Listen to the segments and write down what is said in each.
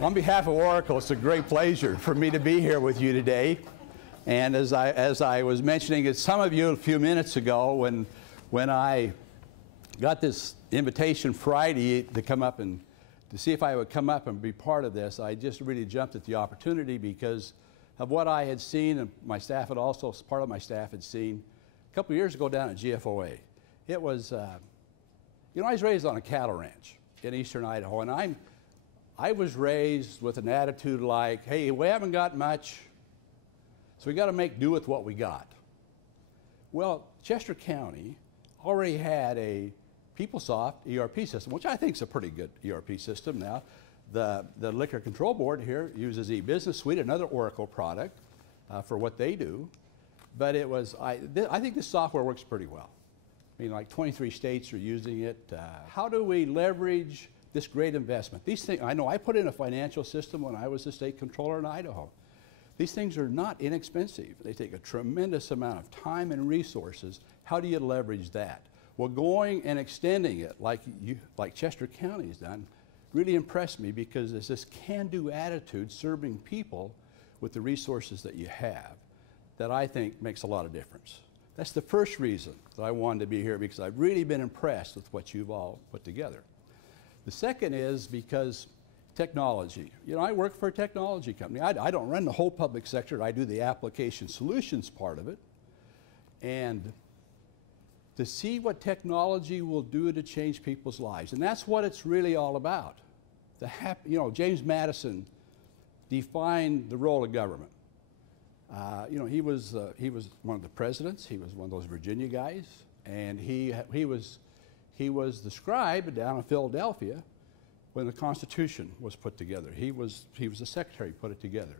On behalf of Oracle, it's a great pleasure for me to be here with you today. And as I was mentioning to some of you a few minutes ago, when I got this invitation Friday to come up and to see if I would come up and be part of this, I just really jumped at the opportunity because of what I had seen, and my staff had also, part of my staff had seen a couple of years ago down at GFOA. It was, you know, I was raised on a cattle ranch in eastern Idaho, and I was raised with an attitude like, hey, we haven't got much, so we got to make do with what we got. Well, Chester County already had a PeopleSoft ERP system, which I think is a pretty good ERP system now. The Liquor Control Board here uses eBusiness Suite, another Oracle product, for what they do. But it was, I think this software works pretty well. I mean, like 23 states are using it. How do we leverage this great investment? These things, I know I put in a financial system when I was the state controller in Idaho. These things are not inexpensive. They take a tremendous amount of time and resources. How do you leverage that? Well, going and extending it like Chester County has done really impressed me because there's this can-do attitude serving people with the resources that you have that I think makes a lot of difference. That's the first reason that I wanted to be here, because I've really been impressed with what you've all put together. The second is because technology. You know, I work for a technology company. I don't run the whole public sector. I do the application solutions part of it. And to see what technology will do to change people's lives. And that's what it's really all about. You know, James Madison defined the role of government. You know, he was one of the presidents. He was one of those Virginia guys. And he was the scribe down in Philadelphia when the Constitution was put together. He was the secretary who put it together.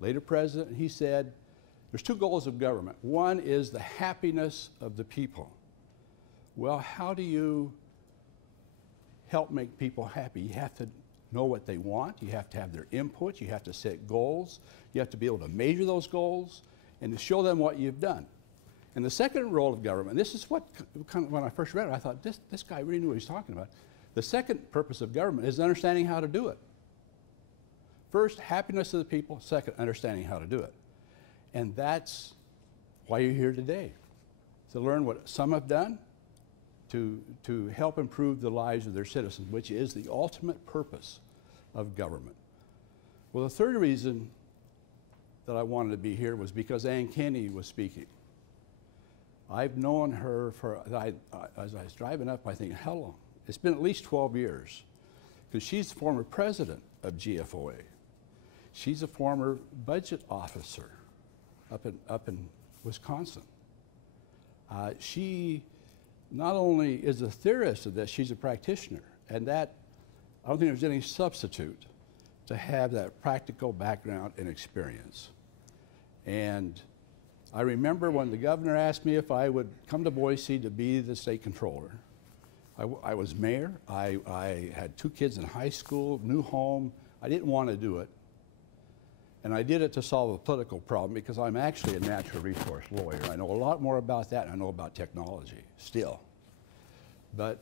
Later president, and he said, there's two goals of government. One is the happiness of the people. Well, how do you help make people happy? You have to know what they want. You have to have their input. You have to set goals. You have to be able to measure those goals and to show them what you've done. And the second role of government, this is what, kind of, when I first read it, I thought, this guy really knew what he was talking about. The second purpose of government is understanding how to do it. First, happiness of the people. Second, understanding how to do it. And that's why you're here today, to learn what some have done to help improve the lives of their citizens, which is the ultimate purpose of government. Well, the third reason that I wanted to be here was because Ann Kinney was speaking. I've known her for, as I was driving up, I think, how long? It's been at least 12 years, because she's the former president of GFOA. She's a former budget officer up in Wisconsin. She not only is a theorist of this, she's a practitioner. And that, I don't think there's any substitute to have that practical background and experience. And I remember when the governor asked me if I would come to Boise to be the state controller. I was mayor. I had 2 kids in high school, new home. I didn't want to do it. And I did it to solve a political problem because I'm actually a natural resource lawyer. I know a lot more about that than I know about technology still. But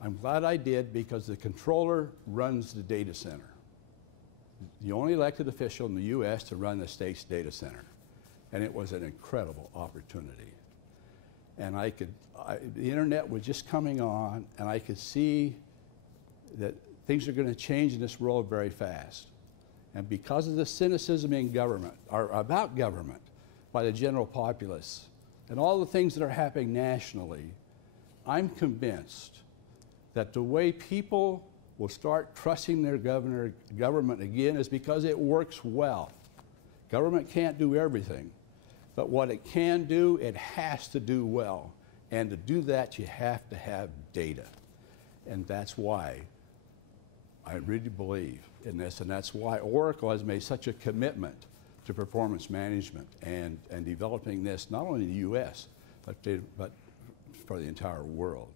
I'm glad I did, because the controller runs the data center. The only elected official in the U.S. to run the state's data center. And it was an incredible opportunity. And the internet was just coming on, and I could see that things are going to change in this world very fast. And because of the cynicism in government, or about government, by the general populace, and all the things that are happening nationally, I'm convinced that the way people will start trusting their government again is because it works well. Government can't do everything, but what it can do, it has to do well. And to do that, you have to have data. And that's why I really believe in this, and that's why Oracle has made such a commitment to performance management and developing this, not only in the U.S., but for the entire world.